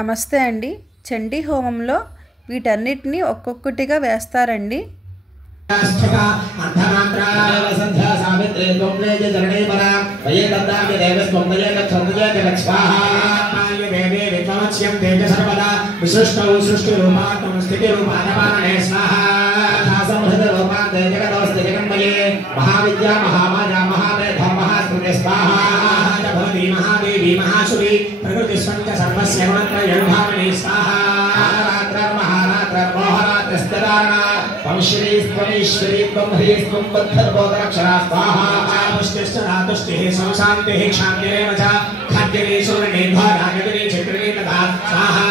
నమస్తే అండి. చండీ హోమంలో వీటన్నిటిని ఒక్కొక్కటిగా వేస్తారండి. महाविद्या महामाया महामेधा महास्मृति स्वाहा महादेवी महासुरी प्रकृति स्वंच सर्वस्य गुणत्रयभावने स्वाहा रात्र महारात्र मोहरात्र स्थिरारणा त्वं श्री त्वमीश्वरी त्वं ह्रीं त्वं बद्धर्बोधरक्षरा स्वाहा पुष्टिश्च धातुष्टिः संशान्तिः क्षान्तिरेव च खाद्यने सुवर्णे भागागने चक्रने तथा स्वाहा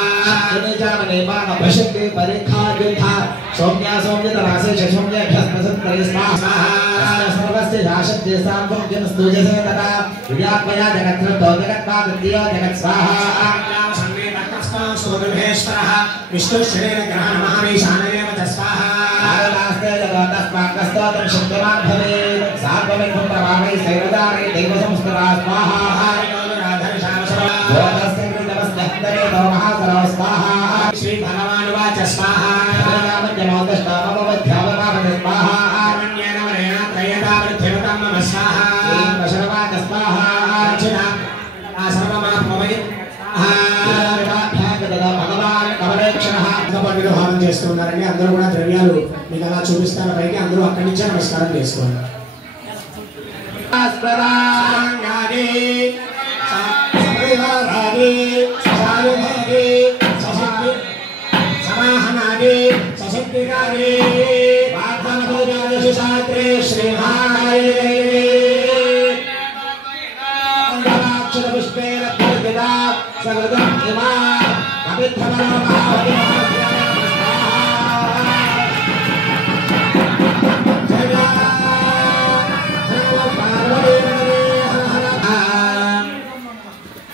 जने बाणभशक्ति परीक्षा युद्धा सौम्या सौम्यतरासे सौम्य भस्मसंतरे स्वाहा सर्वस्य शाशक्ति साम्भोग्यं स्तुजसे तथा विद्यात्मया जगत्रतो जगत्पादत्यो जगत् स्वाहा सोदुभेश्वरः विष्णुशरीर ग्रहण महानीशानरेव च स्वाहा आरलास्ते जगतस्माकस्तोत्रं शक्तिमान् भवेत् सार्वमिकं प्रभावै सैवदारे देव संस्कृता स्वाहा गोदस्ते कृतवस्तरे नमः स्वाहा श्री भगवान् वाच स्वाहा नामजमोदष्टामवध्यावनामः स्वाहा आरण्येन वरेण त्रयदावृत्यवतं नमः स्वाहा वशरवाच स्वाहा अर्चना सर्वमात्मवै విరోహం చేస్తున్నారని అందరూ కూడా ద్రవ్యాలు మీకు అలా చూపిస్తారు పైకి అందరూ అక్కడి నుంచి నమస్కారం చేసుకోండి.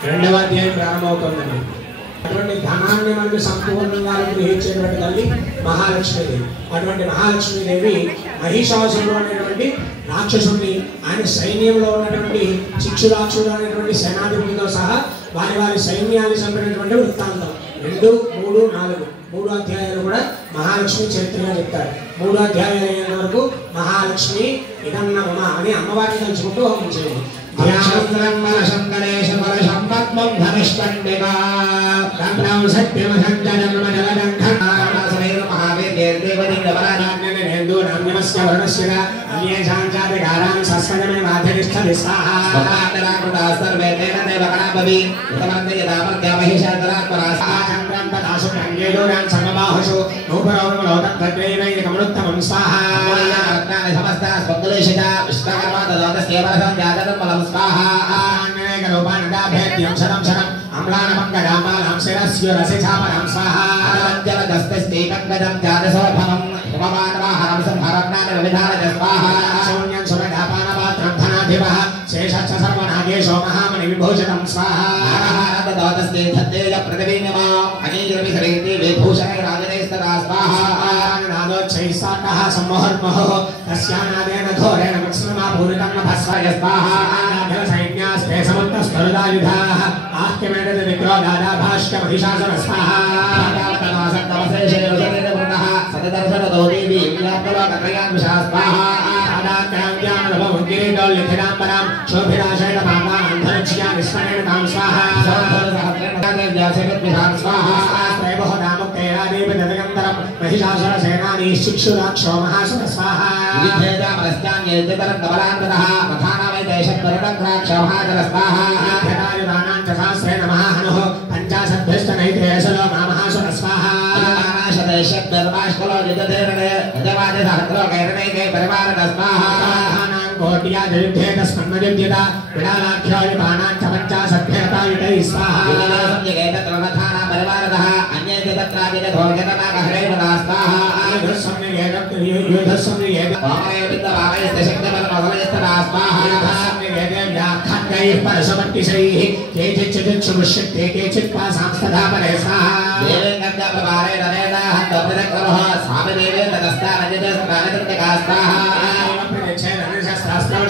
రెండవ అధ్యాయం ప్రారంభమవుతుందండి. అటువంటి ధనాన్ని మనకు సంపూర్ణంగా గ్రహించేటువంటి తల్లి మహాలక్ష్మీదేవి. అటువంటి మహాలక్ష్మీదేవి మహిషాసురుడు అనేటువంటి రాక్షసుని ఆయన సైన్యంలో ఉన్నటువంటి శిక్షురాక్షుడు అనేటువంటి సేనాధిపతితో సహా వారి వారి సైన్యాన్ని చంపినటువంటి వృత్తాంతం 2, 3, 4 మూడు అధ్యాయాలు కూడా మహాలక్ష్మి చరిత్రగా చెప్తారు. 3వ అధ్యాయం అయ్యేంత వరకు మహాలక్ష్మి ఇదన్న ఉమ అని అమ్మవారిని తలుచుకుంటూ హోమం చేయండి.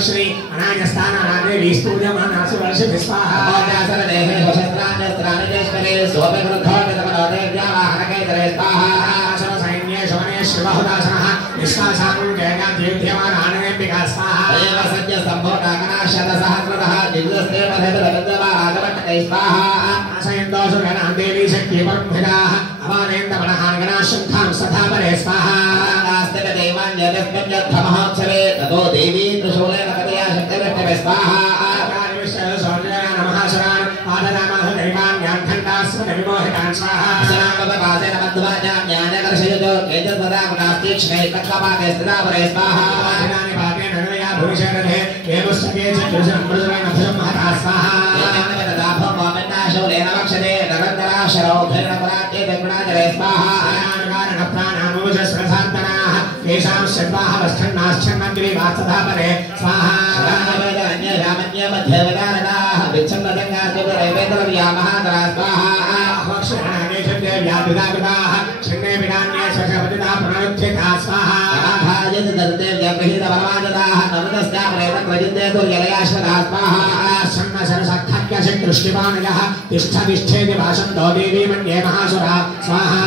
श्री अनायस्थानादेवी स्तूयमानासु वर्षिभिः स्वाहा आचासरदेहे वशस्त्राण्यस्त्राणिजेश्वरे सोऽपिवृद्धोऽपितमनोदेव्यावाहनकैतरे स्वाहा सैन्ये शवने श्रीबाहुदासनः निष्कासानं जयगाद्येभ्यमानाननेऽम्बिका स्वाहा एव सद्य सम्भोटाकनाशतसहस्रतः दिव्यस्ते पठेतरविद्यमानागमट्टकै स्वाहा आसयन्तोषु गणां देवी शक्तिपरम्भिदाः अवानेन्दमनहार्गणाः शङ्खां सथापरे स्वाहा देवान्यस्मन्यद्धमहोत्सवे ततो देवी त्रिशूलेन कथया शक्तिविष्टवे स्वाहा सनामपकासेन मध्वाजां ज्ञानकर्षयतो केतद्वदा गुणास्तीक्ष्णे कक्षपाते स्थितापरे स्वाहा शौलेन वक्षते नगन्तराशरौधैर्णपरात्ये दक्षिणाचरे स्वाहा येषां शर्वाः वष्ठन्नाश्चन्नग्रीवात्सधापरे स्वाहा अन्यजामन्य मध्यवदानदाः विच्छन्नजङ्गार्जुनैवेन्द्रव्यामहातरा स्वाहा व्यापिदापिताः शन्ने विधान्ये स्वशपतिता प्रणुच्छिता स्वाहा गृहीतवरमाजदाः नमतस्यापरेतप्रजिते दुर्यलयाश्वता स्वाहा दृष्टिपानयः तिष्ठतिष्ठेति भाषन्तो देवी मन्ये महासुरा स्वाहा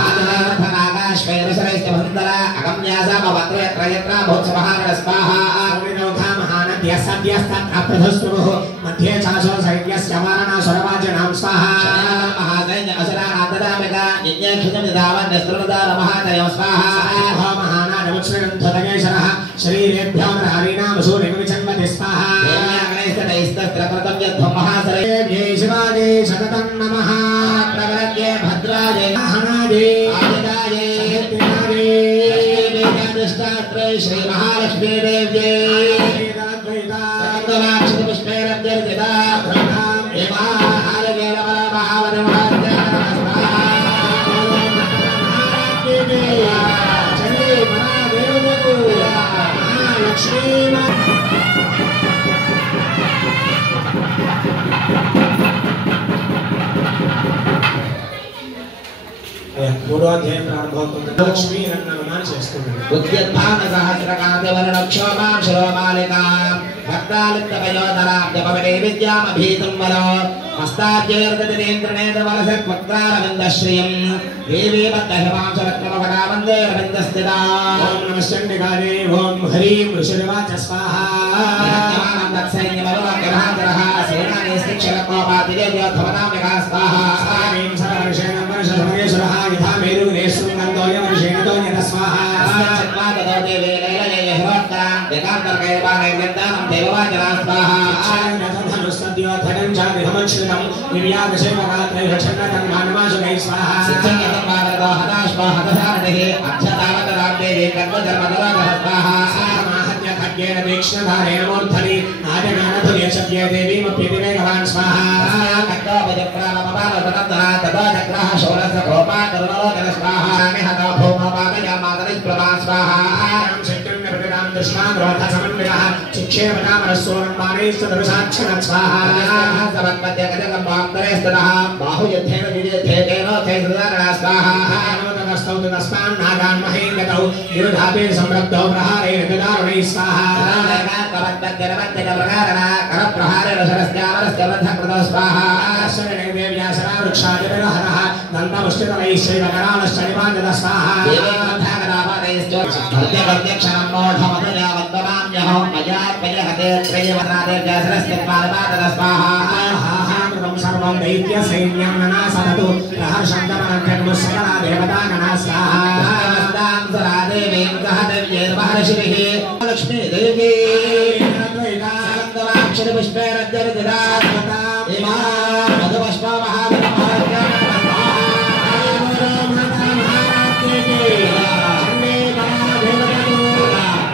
आकाश्वैरसरैश्च भन्तरा अगम्यासामवत्र यत्र भोत्समहारण स्वाहा महानद्यः सद्यस्तत्र प्रधुस्तुः मध्ये चासो सैन्यस्य वारणसुरवाचनां स्वाहा महासैन्य असुरानान्तरामिका यज्ञक्षितमिदावन्यस्त्रणदानमहातयो स्वाहा महानादमुच्छ्रिणन्धतकेशरः शरीरेभ्यो नरहरीणां सूर्यमिचन्वति स्वाहा महासरे शिवाजे सततं नमः प्रवरत्ये भद्राजे हनाजे आदिदाये श्री महालक्ष्मी देव्ये पुष्पेरब्जर्जिता మూడో అధ్యాయం ప్రారంభమవుతుంది లక్ష్మీ రత్ననామాన్ని చేస్తుంది ఉద్యత్థాన సహస్రకాంతివరణక్షోమాం శిరోమాలికాం భక్తాలిప్తపయోధరాం జపవడే విద్యామభీతం వరో హస్తాద్యైర్దతినేంద్రనేత్రవలసత్వక్తారవిందశ్రియం దేవీ బద్ధహిమాంశరత్నమవడా వందే రవిందస్థితా ఓం నమశ్చండికాదే ఓం హ్రీం ఋషిర్వాచ స్వాహా జ్ఞానం తత్సైన్యమరుణగ్రహాంతరః సేనానేస్తిక్షలకోపాతిజయోధమనామికా స్వాహా స్వామీం సర్వర్షేణ వర్షసమయేశ్వరः యథా మేరుదేశం గంధోయవర్షేణతో యత స్వాహా చత్వాదదో దేవే లైలయే హృత్తాం దేకాంతర్కైర్వాణైర్గంధానం దేవవాచనా స్వాహా ధనుస్తద్యోధనం చాదిహమశ్రితం దివ్యాదశేవగాత్రైర్ఛన్నతం మానమాశునై స్వాహా సిద్ధంగతం భాగవతో హతాశ్వాహతధారణిః అక్షతావతరాబ్దేవే కర్మధర్మధరాగః స్వాహా మాహత్య ఖడ్గేన తీక్ష్ణధారేణ మూర్ధని ఆదినానధుర్యశబ్దే దేవీమప్యతిమే భవాన్ స్వాహా కట్టోపజప్రామపాలతనంతరా తదా చక్రః శౌరస్య కోపాకరుణోదర స్వాహా నిహత భూమపాదయామాతరిష్ప్రభా స్వాహా శక్తిం ప్రతిదాం దృష్టాం రోధ సమన్వితః చిక్షేపకామరస్సోరం మానైస్తదృశాక్షణ స్వాహా సమన్మధ్యగజగం వాంతరే స్థితః బాహుయుద్ధేన విజయధేకేన చైత్రదారణా స్వాహా స్తౌతు తస్మాన్ నాగాన్ మహేంగతౌ విరుధాపే సంరబ్ధౌ ప్రహారే విదారుణై స్వాహా కరప్రహారేణ శరస్యామరస్య వృద్ధకృతౌ స్వాహా శరణే దేవ్యా శరావృక్షాదిరహరః దంతముష్టితలైశ్చైవ కరాలశ్చైవాంజల స్వాహా భర్త్యక్షణం మోఢమధుర్యావద్వమామ్యహం మయాత్మయహతే త్రయవనాదేవ్యాసరస్యత్వాదపాదన స్వాహా సర్వం దైత్య సైన్యం ననాసతు ప్రహర్షంతమనంతన్ము సకలా దేవతా ననా స్వాహా లక్ష్మీ దేవి పుష్పేరజ్జరితా మధుపుష్ప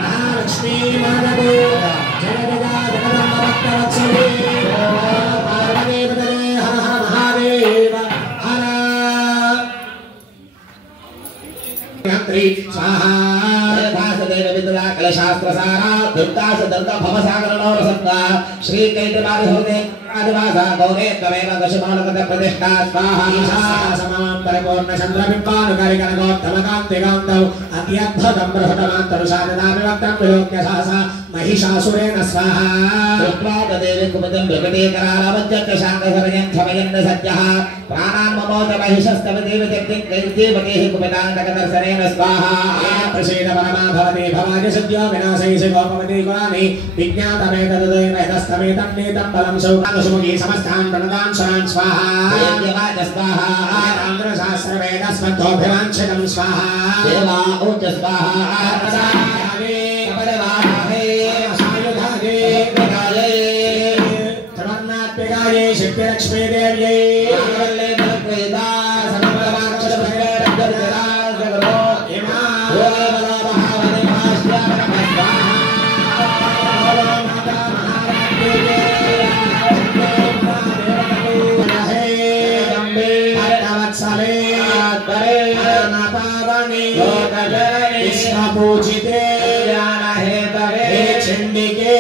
మహాలక్ష్మీ మాధవు జగదగా జగదంబ భక్తవత్సలే పార్వదేవతలే హర హర మహాదేవ హర స్వాహా కలశాస్త్రసారా దుర్దాస దంత భవసాగరలో రసంత శ్రీ కైతమాది హృదయ ఆదివాస గౌరే త్వమేవ దశమానకత ప్రతిష్ఠా స్వాహా సమాం పరిపూర్ణ చంద్రబింబానుకరి కనకోత్తమ కాంతికాంతౌ అత్యద్భుతం బృహతమాంతరుషాదనాభివక్తం విలోక్య సహస महिषासुरेण स्वाहा देवी कुमतं प्रकटीकरावज्जत शान्तसर्यं समयन्न सत्यः प्राणान् ममोच महिषस्तव देवत्यक्तिं कैर्देवतेः कुपितान्तकदर्शनेन स्वाहा प्रसीद परमा भवति भवाय सद्यो विनाशैषि गोपवति गुणानि विज्ञातमेतदस्तमेतं नेतं बलं सौभागसुमुखी समस्तान् प्रणदान् स्वरान् स्वाहा देव्यवाच स्वाहा आन्द्रशास्त्रवेदस्मद्धोऽभिवाञ्छितं स्वाहा देवा उच्च स्वाहा धर्मनात्मिकायै शक्तिलक्ष्मी देव्यै पूजिते चंडिके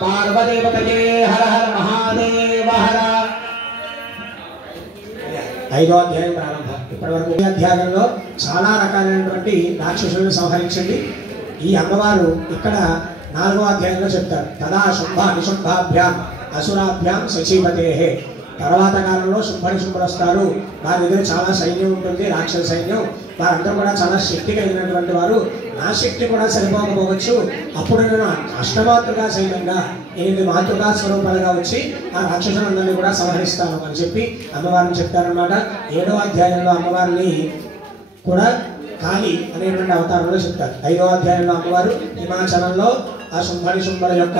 पार्वती पतये हर हर महादेव हर ఐదో అధ్యాయం ప్రారంభం. ఇప్పటివరకు ఈ అధ్యాయంలో చాలా రకాలైనటువంటి రాక్షసులను సంహరించండి. ఈ అమ్మవారు ఇక్కడ 4వ అధ్యాయంలో చెప్తారు. తదా శుంభ నిశుంభాభ్యాం అసురాభ్యాం శచీపతేః. తర్వాత కాలంలో శుంభనిశుంభులు వస్తారు. వారి దగ్గర చాలా సైన్యం ఉంటుంది, రాక్షస సైన్యం. వారందరూ కూడా చాలా శక్తి కలిగినటువంటి వారు. నా శక్తి కూడా సరిపోకపోవచ్చు. అప్పుడు నేను అష్టమాతృకా సైన్యంగా 8 మాతృకా స్వరూపాలుగా వచ్చి ఆ రాక్షసులందరినీ కూడా సంహరిస్తాను అని చెప్పి అమ్మవారిని చెప్తారనమాట. 7వ అధ్యాయంలో అమ్మవారిని కూడా కాళీ అనేటువంటి అవతారంలో చెప్తారు. 5వ అధ్యాయంలో అమ్మవారు హిమాచలంలో ఆ శుంభనిశుంభుల యొక్క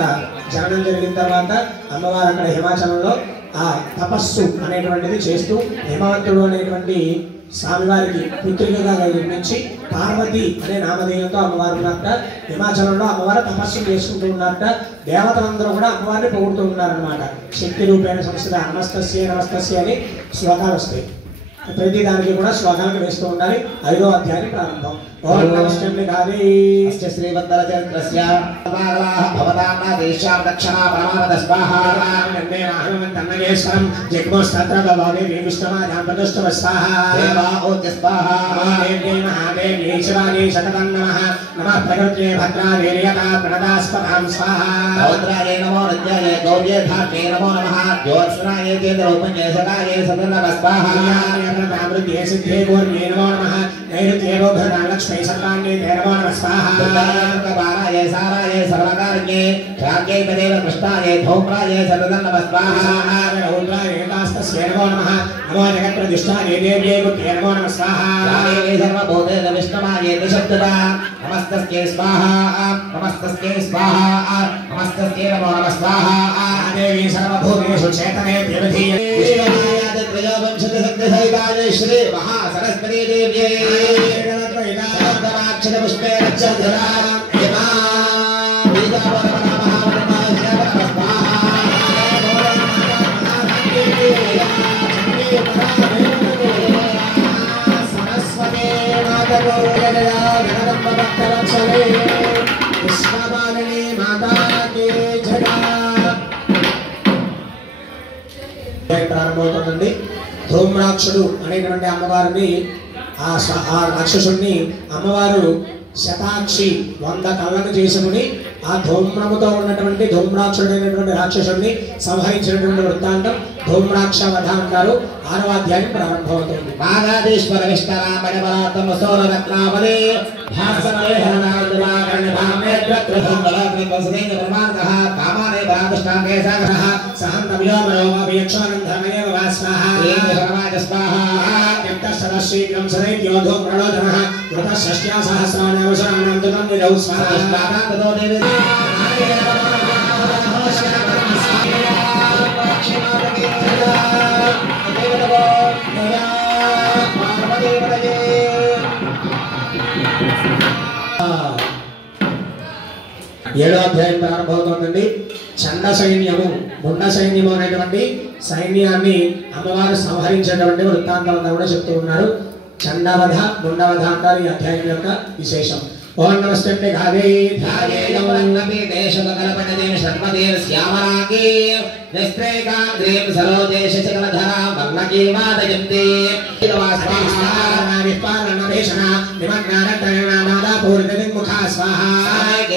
జననం జరిగిన తర్వాత అమ్మవారు అక్కడ హిమాచలంలో ఆ తపస్సు అనేటువంటిది చేస్తూ హిమవంతుడు అనేటువంటి స్వామివారికి పుత్రికగా నిర్మించి పార్వతి అనే నామధేయంతో అమ్మవారు ఉన్నారట. హిమాచలంలో అమ్మవారు తపస్సు చేసుకుంటూ ఉన్నారట. దేవతలందరూ కూడా అమ్మవారిని పొగుడుతూ ఉన్నారనమాట. శక్తి రూపేణ సంస్థ నమస్తస్య నమస్తస్య అని శ్లోకాలు వస్తాయి. ప్రతి దానికి కూడా శ్లోకాలకు వేస్తూ ఉండాలి. 5వ అధ్యాయం ప్రారంభం. ఓం నమస్తే గాలి అస్య శ్రీవత్తర చరిత్రస్య భాగవాః భవతాం దేశాం దక్షిణా పరమావద స్వాహా నన్నే వాహనం తన్నగేశ్వరం జగ్మోస్తత్ర భవదే విష్ణుమాయాం ప్రతిష్ఠవ స్వాహా దేవా ఉచ్చ స్వాహా దేవ్యై మహాదేవ్యై శివాయై శతతం నమః నమః ప్రకృత్యై భద్రాదేర్యతా ప్రణదాస్పదాం స్వాహా రౌద్రాయ నమో నృత్యాయ గౌర్యే ధాత్రే నమో నమః జ్యోత్స్నాయ చంద్రోపన్యే సదాయ సదనమ స్వాహా అమృత్యే సిద్ధే గౌర్యే నమో నమః నైరుత్యే లక్ష్మీ సర్వాణ్యే నమో నమః స్వాహా బాలాయ సారాయ సర్వకార్యే క్షాక్యై తదేవ కృష్ణాయ ధూమ్రాయ సదనమ స్వాహా రౌద్రాయ ఏకాస్తస్యై నమో నమః నమో జగత్ప్రతిష్ఠాయ దేవ్యై గుప్తే నమో నమః స్వాహా దేవే సర్వభూతేన విష్ణుమాయ నిశబ్దతా నమస్తస్యై స్వాహా నమస్తస్యై స్వాహా నమస్తస్యై నమో నమః స్వాహా దేవి సర్వభూతేషు చేతనే విష్ణుమాయ త్రయోవింశతి శక్తిసహితాయ శ్రీ మహాసరస్వతీ దేవ్యై సర్వమాక్షర పుష్పే రక్షధరా హిమా బీజావరమణ మహావరమాయ స్వాహా సరస్వతే మాతరో జగదా జగదంబ భక్తవత్సలే విశ్వమాలిని మాతాకి జగా ప్రారంభమవుతుందండి. ధూమ్రాక్షుడు అనేటువంటి అమ్మవారిని ఆ రాక్షసుడిని అమ్మవారు శతాక్షి 100 కళ్ళను చేసుకుని ఆ ధూమ్రముతో ఉన్నటువంటి ధూమ్రాక్షుడైనటువంటి రాక్షసుడిని సంహరించినటువంటి వృత్తాంతం ధూమ్రాక్ష వధ అంటారు. 6వ అధ్యాయం ప్రారంభమవుతుంది. నాగాధీశ్వర విష్ణరామణి బలాత్మ సౌరరత్నావళి శీఘ్రం సదైత్యోధో ప్రణోదనః వృత షష్ట్యా సహస్రాణవసరాణం తులం నిజౌ స్వాహా ఏడో అధ్యాయం ప్రారంభమవుతోందండి. చండ సైన్యము ముండ సైన్యము అనేటువంటి సైన్యాన్ని అమ్మవారు సంహరించేటువంటి వృత్తాంతాలను కూడా చెప్తూ ఉన్నారు. చండవధ ముండవధ అంటారు ఈ అధ్యాయం యొక్క విశేషం. ఓం నమస్తే గాదే ధ్యాయే దేశకల్పనదేవ శర్మదేవ శ్యామరాంగే నిస్త్రేకాగ్రేం సరోదేశ చకలధరా వల్లకీ మాదయంతే విపాలన దేశన నిమగ్నారతరణ నాదా పూరిత ముఖా స్వాహా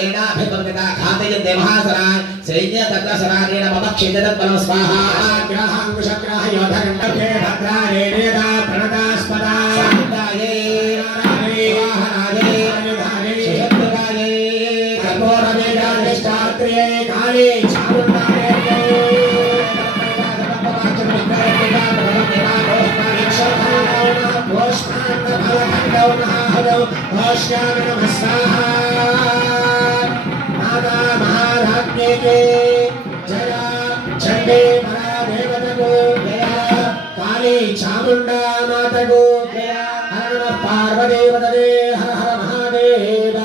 येनाभिपतिता खातयन्ते महासरा सैन्य तत्र सरारेण मम क्षेत्रतत्परं स्वाहा ग्रहाङ्कुशग्रह योधगण्डे भद्राये वेदा प्रणदास्पदा सान्दाये नाराये वाहनाये आयुधाये शशत्रकाये कर्पूरवेदाधिष्ठात्रिये काले चामुण्डाये माता महाराज्ञे के जय चंडी परादेवता को जय काली चामुंडा माता को जय हर नमः पार्वती पतये हर हर महादेव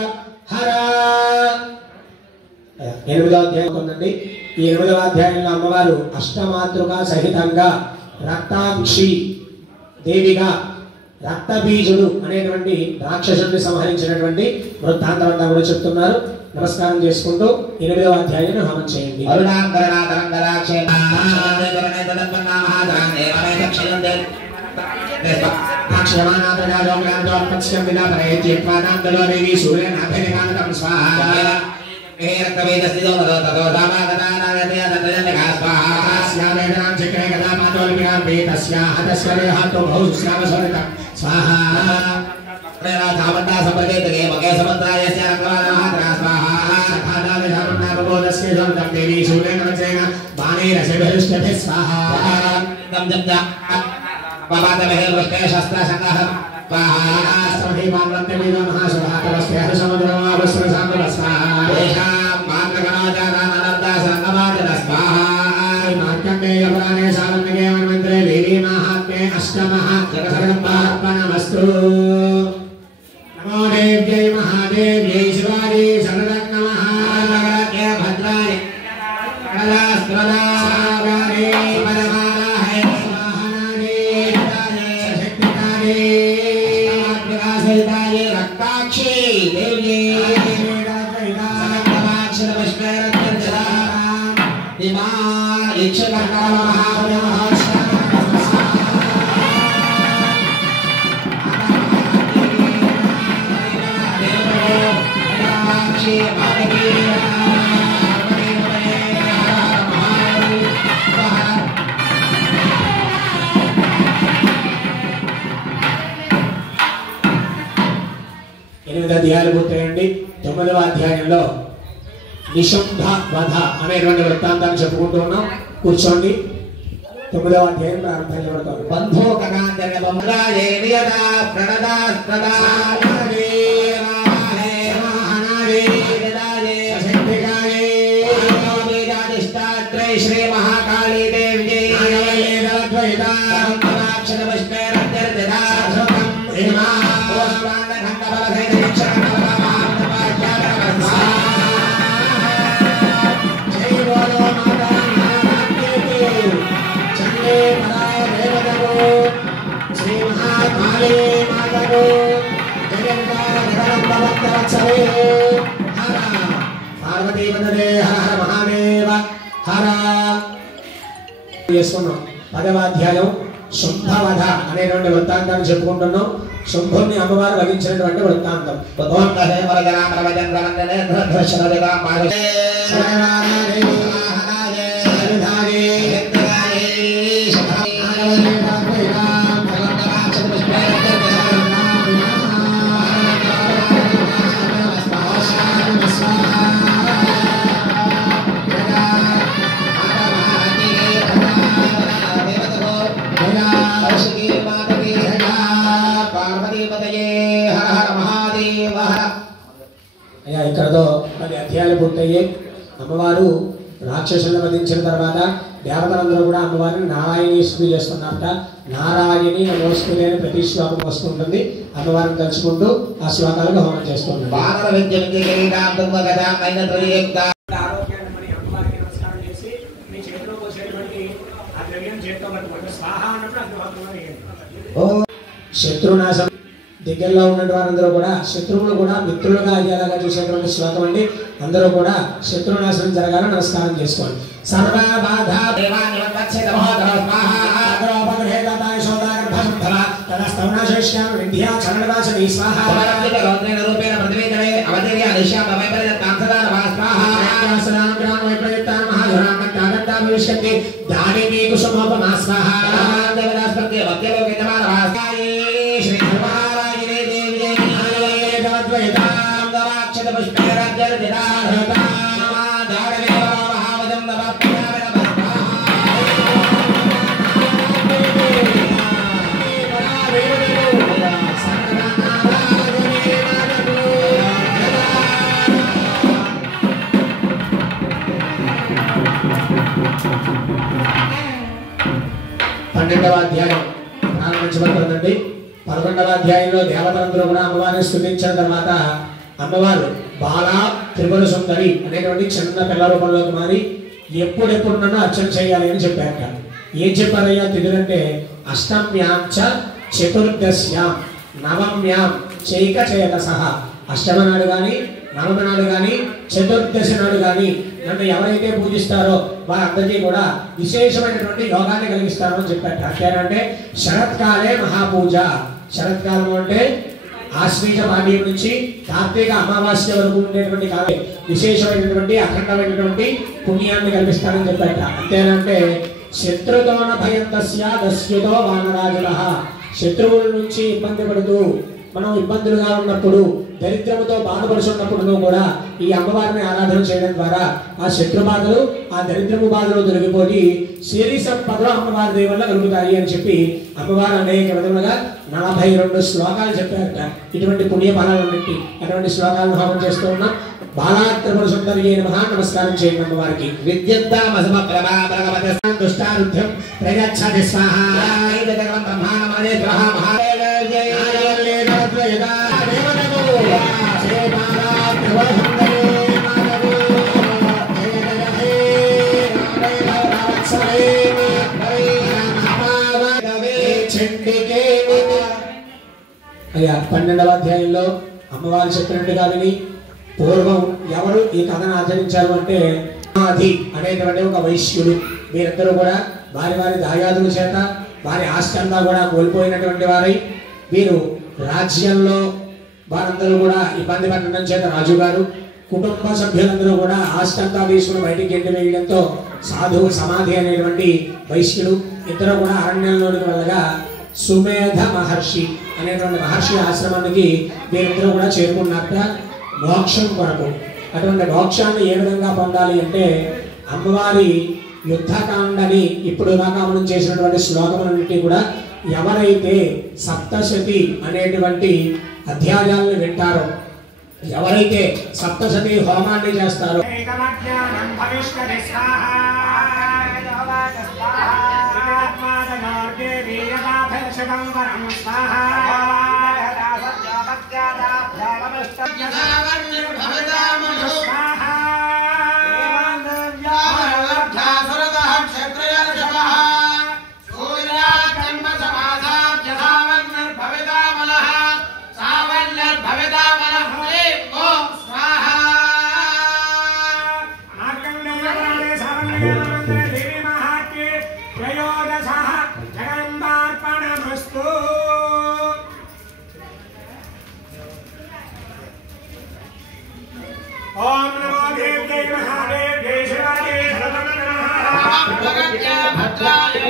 हर 8వ అధ్యాయం ఉందండి ఈ 8వ అధ్యాయంలో అమ్మవారు అష్టమాతృకా సహితంగా రక్తాక్షి దేవిగా రక్తబీజుడు అనేటువంటి రాక్షసుని సంహరించినటువంటి వృత్తాంతం అంతా కూడా చెప్తున్నారు. నమస్కారం చేసుకుంటూ 8వ అధ్యాయాన్ని హోమం చేయండి. नमो देव्यै महादेव्यै शिवायै शरणं नमः भद्राय कलास्त्रदासागारे परमाराहे स्वाहानाये सशक्तिकारे प्रकाशिताये रक्ताक्षी देव्यै समस्तमाक्षरपुष्पैरत्यर्चना दिमा यक्षकर्णमहाभ्यः అధ్యాయాలు పూర్తయ్యండి. 9వ అధ్యాయంలో నిశుంభ వధ అనేటువంటి వృత్తాంతాన్ని చెప్పుకుంటూ ఉన్నాం. కూర్చోండి. 9వ అధ్యాయం ప్రారంభించబడతాం. శ్రీ మహాకాళీ దేవి పార్వతీ వందనే హర హర మహాదేవ హర. చేసుకున్నాం. 10వ అధ్యాయం శుంభవధ అనేటువంటి వృత్తాంతాన్ని చెప్పుకుంటున్నాం. శుంభుని అమ్మవారు వధించినటువంటి వృత్తాంతం. ఇక్కడతో 10 అధ్యాయాలు పూర్తయ్యాయి. అమ్మవారు రాక్షసులను వధించిన తర్వాత దేవతలందరూ కూడా అమ్మవారిని నారాయణీ స్తుతి చేస్తున్నారట. నారాయణి నమోస్తుతే అని ప్రతి శ్లోకం వస్తుంటుంది. అమ్మవారిని తలుచుకుంటూ ఆ శ్లోకాలకు హోమం చేస్తున్నారు. శత్రునాశం దగ్గరలో ఉన్నటువంటి వారందరూ కూడా శత్రువులు కూడా మిత్రులుగా అయ్యేలాగా చూసేటువంటి శ్లోకం అండి. అందరూ కూడా శత్రునాశనం జరగాలని నమస్కారం చేసుకోండి. సర్వ श्याम विंध्या चरणवासिनी स्वाहा समर्पित रौद्रेण रूपेण प्रतिवेदने अवधेय निश्याम वैपरीत्य कांसदा स्वाहा आसनां ग्राम वैपरीत्य महाधुरां कागदा भविष्यति दाडिनी कुसुमोपमा स्वाहा देवदास्पत्य वक्यलोके नमः श्री धर्मराजिने देवी जगद्वैतां गवाक्षत पुष्पैराज्यर्जिताहृता धारणे महावदं नमः పన్నెండవ అధ్యాయం ప్రారంభించబడుతుందండి. 11వ అధ్యాయంలో దేవతలందరూ కూడా అమ్మవారిని స్తుతించిన తర్వాత అమ్మవారు బాలా త్రిపుర సుందరి అనేటువంటి చిన్న పిల్ల రూపంలోకి మారి ఎప్పుడెప్పుడు నన్ను అర్చన చేయాలి అని చెప్పారట. ఏం చెప్పారయ్యా తిథులంటే అష్టమ్యాం చ చతుర్దశ్యాం నవమ్యాం చైకచేతసః. అష్టమ నాడు కానీ నవమ నాడు కానీ చతుర్దశి నాడు కానీ నన్ను ఎవరైతే పూజిస్తారో వారందరికీ కూడా విశేషమైనటువంటి యోగాన్ని కలిగిస్తారు అని చెప్పారు. అంటే శరత్కాలే మహాపూజ. శరత్కాలం అంటే ఆశ్వీజ పాడ్యం నుంచి కార్తీక అమావాస్య వరకు ఉండేటువంటి కాలే విశేషమైనటువంటి అఖండమైనటువంటి పుణ్యాన్ని కల్పిస్తారని చెప్పారట. అంతేనంటే శత్రుతోన భయంతస్య దస్యుతో వానరాజుల. శత్రువుల నుంచి ఇబ్బంది పడుతూ మనం ఇబ్బందులుగా ఉన్నప్పుడు దరిద్రముతో బాధపడుతున్నప్పుడు కూడా ఈ అమ్మవారిని ఆరాధన చేయడం ద్వారా ఆ శత్రు బాధలు ఆ దరిద్రము బాధలు తొలగిపోయి సిరి సంపదలు అమ్మవారి దయ వల్ల కలుగుతాయి అని చెప్పి అమ్మవారు అనేక విధములుగా 42 శ్లోకాలు చెప్పారట. ఇటువంటి పుణ్య ఫలాలన్నింటి అటువంటి శ్లోకాలను హోమం చేస్తూ ఉన్నాం. బాలా త్రిపుర సుందరి నమః. నమస్కారం చేయండి అమ్మవారికి. విద్యుత్తామసమ ప్రభా భగవతే దుష్టారుధ్యం ప్రయచ్చతి స్వాహా జగన్ బ్రహ్మాణమనే స్వాహా మహాదేవ జయ అయ్యా 12వ అధ్యాయంలో అమ్మవారు చెప్పినట్టుగా విని పూర్వం ఎవరు ఈ కథను ఆచరించారు అంటే ఆది అనేటువంటి ఒక వైశ్యుడు. వీరందరూ కూడా వారి వారి దాయాదుల చేత వారి ఆస్తి అంతా కూడా కోల్పోయినటువంటి వారై వీరు రాజ్యంలో వారందరూ కూడా ఇబ్బంది పడడం చేత రాజుగారు కుటుంబ సభ్యులందరూ కూడా ఆస్తి అంతా తీసుకుని బయటికి గెంటి వేయడంతో సాధు సమాధి అనేటువంటి వైశ్యుడు ఇద్దరు కూడా అరణ్యంలోనికి వెళ్ళగా సుమేధ మహర్షి అనేటువంటి మహర్షి ఆశ్రమానికి వీరిద్దరూ కూడా చేరుకున్నాక మోక్షం కొరకు. అటువంటి మోక్షాన్ని ఏ విధంగా పొందాలి అంటే అమ్మవారి యుద్ధకాండని ఇప్పుడు దాకా మనం చేసినటువంటి శ్లోకములన్నింటినీ కూడా ఎవరైతే సప్తశతి అనేటువంటి అధ్యాయాలను వింటారో ఎవరైతే సప్తశతి హోమాన్ని చేస్తారో ओम नमो देव्यै महादेव्यै शिवायै शरणं नमः भगवत्यै भद्रायै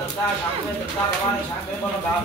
दुर्गा शांति दुर्गा भवानी शांति बोलो गाँव